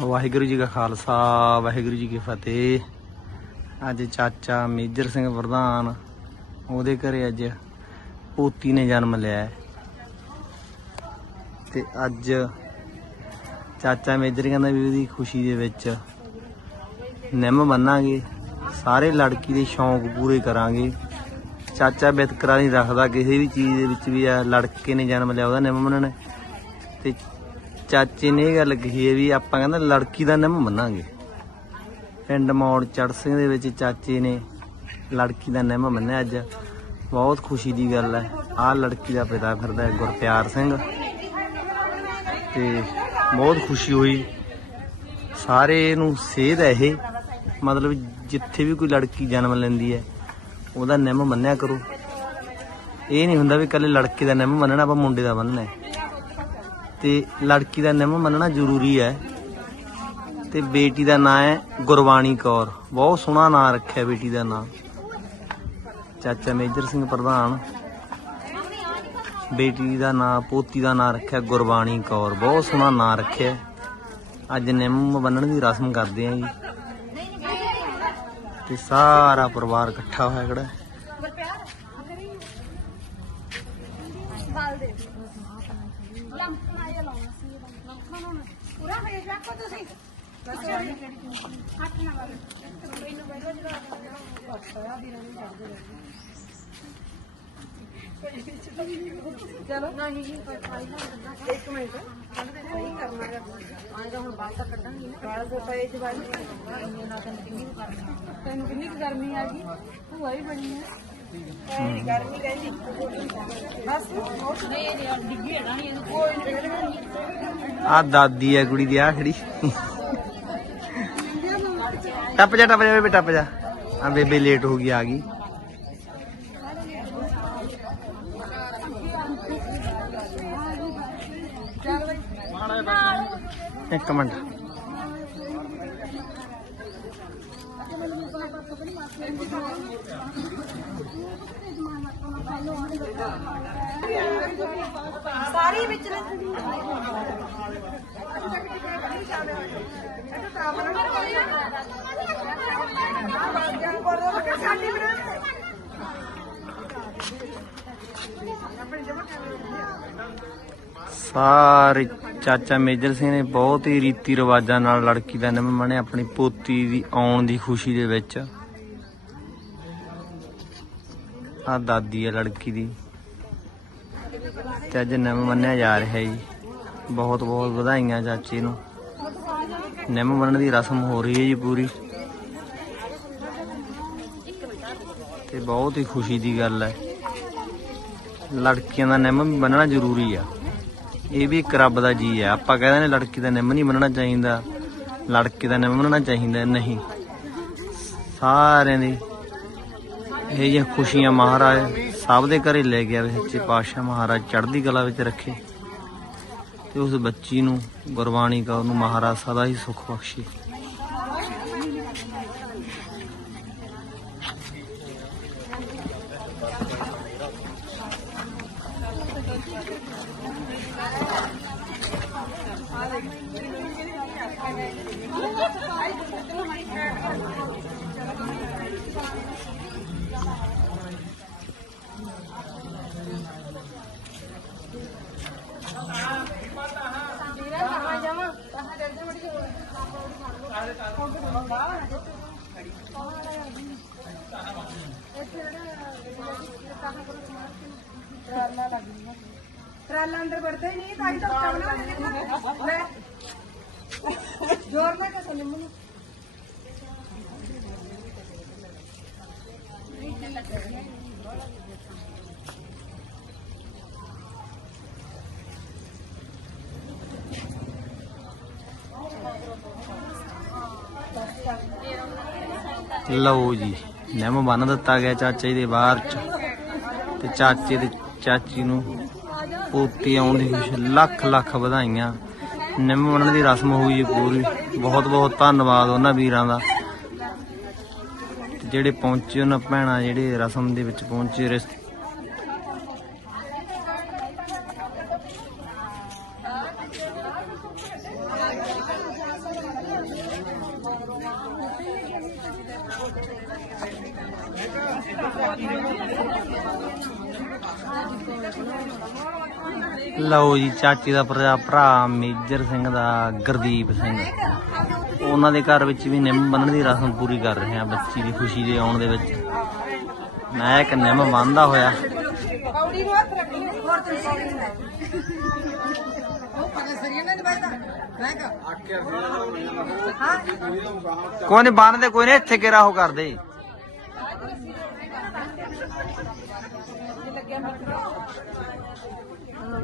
ਵਾਹਿਗੁਰੂ ਜੀ ਕਾ ਖਾਲਸਾ, ਵਾਹਿਗੁਰੂ ਜੀ ਕੀ ਫਤਿਹ। ਅੱਜ ਚਾਚਾ ਮੇਜਰ ਸਿੰਘ ਪ੍ਰਧਾਨ, ਉਹਦੇ ਘਰੇ ਅੱਜ ਪੋਤੀ ਨੇ ਜਨਮ ਲਿਆ ਹੈ। ਤੇ ਅੱਜ ਚਾਚਾ ਮੇਜਰ ਕਹਿੰਦਾ ਵੀ ਉਹਦੀ ਖੁਸ਼ੀ ਦੇ ਵਿੱਚ ਨਿੰਮ ਬੰਨਾਂਗੇ, ਸਾਰੇ ਲੜਕੀ ਦੇ ਸ਼ੌਂਕ ਪੂਰੇ ਕਰਾਂਗੇ। ਚਾਚਾ ਬਿਤਕਰਾ ਨਹੀਂ ਰੱਖਦਾ ਕਿਸੇ ਵੀ ਚੀਜ਼ ਦੇ ਵਿੱਚ ਵੀ ਆ, ਲੜਕੇ ਨੇ ਜਨਮ ਲਿਆ, ਉਹਦਾ ਨਿੰਮ ਮੰਨਣਾ ਤੇ ਚਾਚੇ ਨੇ ਇਹ ਗੱਲ ਕਹੀ ਹੈ ਵੀ ਆਪਾਂ ਕਹਿੰਦਾ ਲੜਕੀ ਦਾ ਨਿੰਮ ਮੰਨਾਂਗੇ। ਪਿੰਡ ਮੌੜ ਚੜ ਸਿੰਘ ਦੇ ਵਿੱਚ ਚਾਚੇ ਨੇ ਲੜਕੀ ਦਾ ਨਿੰਮ ਮੰਨਿਆ ਅੱਜ। ਬਹੁਤ ਖੁਸ਼ੀ ਦੀ ਗੱਲ ਹੈ। ਆਹ ਲੜਕੀ ਦਾ ਪਿਤਾ ਫਿਰਦਾ ਹੈ ਗੁਰਪਿਆਰ ਸਿੰਘ। ਤੇ ਬਹੁਤ ਖੁਸ਼ੀ ਹੋਈ। ਸਾਰੇ ਨੂੰ ਸੇਧ ਹੈ ਇਹ। ਮਤਲਬ ਜਿੱਥੇ ਵੀ ਕੋਈ ਲੜਕੀ ਜਨਮ ਲੈਂਦੀ ਹੈ, ਉਹਦਾ ਨਿੰਮ ਮੰਨਿਆ ਕਰੋ। ਇਹ ਨਹੀਂ ਹੁੰਦਾ ਵੀ ਕੱਲੇ ਲੜਕੇ ਦਾ ਨਿੰਮ ਮੰਨਣਾ, ਆਪਾਂ ਮੁੰਡੇ ਦਾ ਮੰਨਣਾ ਹੈ। ਤੇ ਲੜਕੀ ਦਾ ਨਿੰਮ ਮੰਨਣਾ ਜ਼ਰੂਰੀ ਹੈ। ਤੇ ਬੇਟੀ ਦਾ ਨਾਂ ਹੈ ਗੁਰਬਾਣੀ ਕੌਰ। ਬਹੁਤ ਸੋਹਣਾ ਨਾਂ ਰੱਖਿਆ ਬੇਟੀ ਦਾ ਨਾਂ। ਚਾਚਾ ਮੇਜਰ ਸਿੰਘ ਪ੍ਰਧਾਨ। ਬੇਟੀ ਦਾ ਨਾਂ, ਪੋਤੀ ਦਾ ਨਾਂ ਰੱਖਿਆ ਗੁਰਬਾਣੀ ਕੌਰ। ਬਹੁਤ ਸੋਹਣਾ ਨਾਂ ਰੱਖਿਆ। ਅੱਜ ਨਿੰਮ ਬੰਨਣ ਦੀ ਰਸਮ ਕਰਦੇ ਆਂ ਜੀ। ਤੇ ਸਾਰਾ ਪਰਿਵਾਰ ਇਕੱਠਾ ਹੋਇਆ ਖੜਾ। ਹੈ। ਪੂਰਾ ਵੇਚ ਰੱਖੋ ਤੁਸੀਂ ਚਲੋ ਨਹੀਂ ਜੀ ਇੱਕ ਮਿੰਟ ਸਹੀ ਕਰਨਾ ਹੈ ਆਏ ਤਾਂ ਹੁਣ ਬਾਲ ਤਾਂ ਕੱਢਾਂਗੀ ਨਾ ਕਾਲ ਦੇ ਪਏ ਚ ਬਾਲ ਨਾ ਤੈਨੂੰ ਕਿੰਨੀ ਕੁ ਕਰਨੀ ਤੈਨੂੰ ਕਿੰਨੀ ਕੁ ਗਰਮੀ ਆ ਗਈ ਭੂਆ ਹੀ ਬਣੀ ਹੈ ਐ ਗਰਮੀ ਕਹਿੰਦੀ ਬਸ ਨਹੀਂ ਡਿੱਗੀ ਹੈ ਨਾ ਇਹ ਕੋਈ ਨਹੀਂ ਆਹ ਦਾਦੀ ਹੈ ਕੁੜੀ ਦੀ, ਆ ਖੜੀ। ਟੱਪ ਜਾ ਟੱਪ ਜਾ ਬੇਬੇ, ਟੱਪ ਜਾ। ਆ ਬੇਬੇ ਲੇਟ ਹੋ ਗਈ, ਆ ਗਈ। ਇੱਕ ਮਿੰਟ। ਸਾਰੀ ਵਿੱਚ ਸਾਰੇ ਚਾਚਾ ਮੇਜਰ ਸਿੰਘ ਨੇ ਬਹੁਤ ਹੀ ਰੀਤੀ ਰਿਵਾਜਾਂ ਨਾਲ ਲੜਕੀ ਦਾ ਨਿੰਮ ਮੰਨਿਆ, ਆਪਣੀ ਪੋਤੀ ਦੀ ਆਉਣ ਦੀ ਖੁਸ਼ੀ ਦੇ ਵਿੱਚ। ਆ ਦਾਦੀ ਹੈ ਲੜਕੀ ਦੀ। ਤੇ ਅੱਜ ਨਿੰਮ ਮੰਨਿਆ ਜਾ ਰਿਹਾ ਜੀ। ਬਹੁਤ ਬਹੁਤ ਵਧਾਈਆਂ ਚਾਚੇ ਨੂੰ। ਨਿੰਮ ਮੰਨਣ ਦੀ ਰਸਮ ਹੋ ਰਹੀ ਹੈ ਜੀ ਪੂਰੀ। ਤੇ ਬਹੁਤ ਹੀ ਖੁਸ਼ੀ ਦੀ ਗੱਲ ਹੈ। ਲੜਕੀਆਂ ਦਾ ਨਿੰਮ ਵੀ ਬੰਨਣਾ ਜ਼ਰੂਰੀ ਆ। ਇਹ ਵੀ ਇੱਕ ਰੱਬ ਦਾ ਜੀ ਹੈ। ਆਪਾਂ ਕਹਿੰਦੇ ਨੇ ਲੜਕੀ ਦਾ ਨਿੰਮ ਨਹੀਂ ਬੰਨਣਾ ਚਾਹੀਦਾ। ਲੜਕੇ ਦਾ ਨਿੰਮ ਬੰਨਣਾ ਚਾਹੀਦਾ, ਨਹੀਂ। ਸਾਰਿਆਂ ਦੀ ਇਹ ਜਿਹੀਆਂ ਖੁਸ਼ੀਆਂ ਮਹਾਰਾਜ ਸਭ ਦੇ ਘਰੇ ਲੈ ਗਿਆ ਸੱਚੇ ਪਾਤਸ਼ਾਹ ਮਹਾਰਾਜ ਚੜ੍ਹਦੀ ਕਲਾ ਵਿੱਚ ਰੱਖੇ। ਤੇ ਉਸ ਬੱਚੀ ਨੂੰ, ਗੁਰਬਾਣੀ ਕਾ ਉਹਨੂੰ ਮਹਾਰਾਜ ਸਦਾ ਹੀ ਸੁਖ ਬਖਸ਼ੇ। ਟਰਾਲਾ ਅੰਦਰ ਵੜਦਾ ਹੀ ਨਹੀਂ, ਤਾਂ ਹੀ ਤਾਂ ਚਾਵਣਾ ਲੈ। ਜ਼ੋਰ ਨਾਲ ਕਸੋ ਨਿੰਮ ਲਓ ਜੀ, ਨਿੰਮ ਬੰਨ ਦਿੱਤਾ ਗਿਆ ਚਾਚੇ ਦੇ ਬਾਹਰ ਚ। ਤੇ ਚਾਚੇ ਤੇ ਚਾਚੀ ਨੂੰ ਪੋਤੀ ਆਉਣ ਦੀ ਖੁਸ਼ ਲੱਖ ਲੱਖ ਵਧਾਈਆਂ। ਨਿੰਮ ਬੰਨਣ ਦੀ ਰਸਮ ਹੋਈ ਜੀ ਪੂਰੀ। ਬਹੁਤ ਬਹੁਤ ਧੰਨਵਾਦ ਉਹਨਾਂ ਵੀਰਾਂ ਦਾ। ਜਿਹੜੇ ਪਹੁੰਚੇ ਉਹਨਾਂ ਭੈਣਾਂ, ਜਿਹੜੇ ਰਸਮ ਦੇ ਵਿੱਚ ਪਹੁੰਚੇ, ਰਿਸ਼ਤੇ ਲਓ ਜੀ, ਚਾਚੀ ਦਾ ਭਰਾ ਭਰਾ ਮੇਜਰ ਸਿੰਘ ਦਾ ਗੁਰਦੀਪ ਸਿੰਘ। ਉਹਨਾਂ ਦੇ ਘਰ ਵਿੱਚ ਵੀ ਨਿੰਮ ਬੰਨਣ ਦੀ ਰਸਮ ਪੂਰੀ ਕਰ ਰਹੇ ਆ ਬੱਚੀ ਦੀ ਖੁਸ਼ੀ ਦੇ ਆਉਣ ਦੇ ਵਿੱਚ। ਮੈਂ ਇੱਕ ਨਿੰਮ ਬੰਨਦਾ ਹੋਇਆ। ਕੌੜੀ ਨੂੰ ਹੱਥ ਰੱਖੀ ਹੋਰ ਤੇ ਕੌੜੀ ਨਹੀਂ ਉਹ ਪਤਾ ਸਰੀਆ ਨਾ ਨਿਭਾਇਦਾ ਮੈਂ ਕਾ ਹਾਂ ਕੋਈ ਨਹੀਂ ਬੰਨਦੇ ਕੋਈ ਨਹੀਂ ਇੱਥੇ ਕਿਹੜਾ ਉਹ ਕਰਦੇ।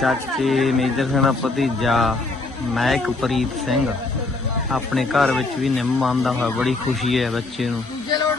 ਚਾਚੇ ਮੇਜਰ ਸਿੰਘ ਦਾ ਭਤੀਜਾ ਮਹਿਕਪ੍ਰੀਤ ਸਿੰਘ ਆਪਣੇ ਘਰ ਵਿੱਚ ਵੀ ਨਿੰਮ ਬੰਨਦਾ ਹੋਇਆ, ਬੜੀ ਖੁਸ਼ੀ ਹੈ ਬੱਚੇ ਨੂੰ। ਦੂਜੇ ਲੋਟ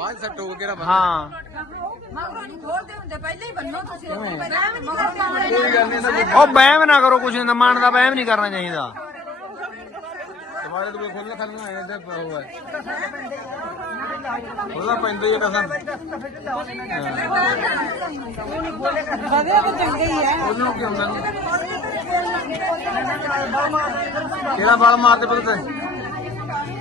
ਬਾਅਦ ਸੱਟ ਹੋ ਗਿਆ ਹਾਂ ਮਗਰੋਂ ਨਹੀਂ ਖੋਲਦੇ ਹੁੰਦੇ ਪਹਿਲਾਂ ਹੀ। ਬੰਨੋ ਤੁਸੀਂ ਉੱਥੇ ਪਹਿਲਾਂ ਮਗਰੋਂ ਗੱਲ ਨਹੀਂ ਨਾ ਉਹ ਵਹਿਮ ਨਾ ਕਰੋ ਕੁਛ ਨਾ ਮਨ ਦਾ ਵਹਿਮ ਨਹੀਂ ਕਰਨਾ ਚਾਹੀਦਾ। ਤੁਹਾਡੇ ਤੋਂ ਖੋਲਣਾ ਖਲਣਾ ਹੈ ਤੇ ਉਹ ਹੈ। ਉਹਦਾ ਪੈਂਦਾ ਹੀ ਤਾਂ ਵਧੀਆ ਤਾਂ ਚੰਗੇ ਹੀ ਹੈ ਉਹਨੂੰ ਕੀ ਹੁੰਦਾ ਕਿਹੜਾ ਬਾਲ ਮਾਰਦੇ ਪਤਾ ਤੇ?